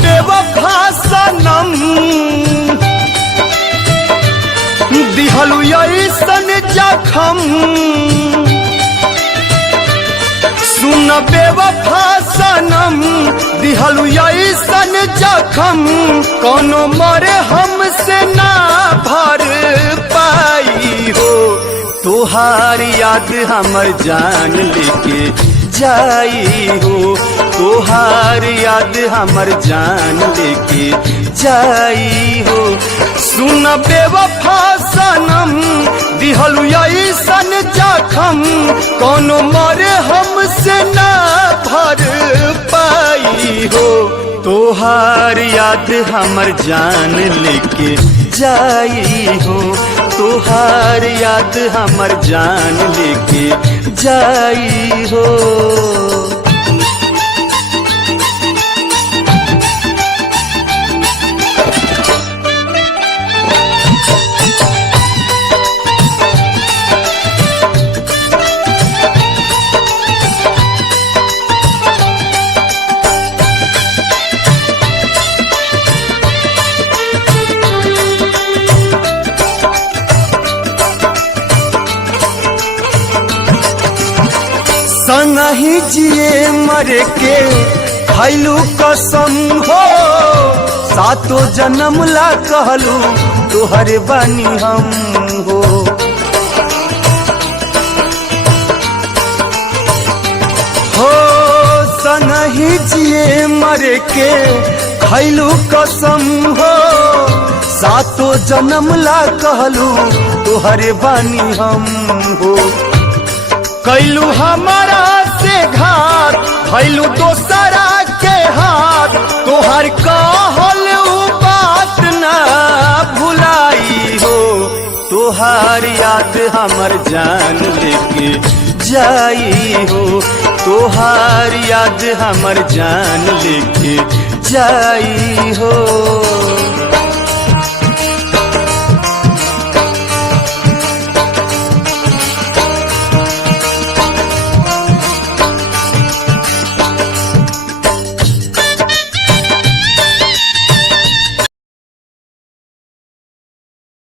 बेवफा सनम दिहलु ऐसन जखम सुन बेवफा सनम दिहलु ऐसन जखम कोनो मरे हमसे ना भर पाई हो तोहार याद हमर जान लेके जाई हो तोहार याद हमर जान लेके जाई हो सुन बेवफा सनम दिहलु ऐसन जखम कोनो मरे हमसे ना भर पाई हो तोहार याद हमर जान लेके जाई हो तोहार याद हमर जान लेके जाई हो। संगहि जिए मरे के खैलू कसम हो सातो जन्म ला कहलू तोहरे बानी हम हो संगहि जिए मरे के खैलू कसम हो सातो जन्म ला कहलू तोहरे बानी हम हो कैलू हमारा से घात भैलू दोसरा के हाथ तोहर कहल बात ना भुलाई हो तोहार याद हमर जान लेके जाई हो तोहार याद हमर जान लेके जाई हो।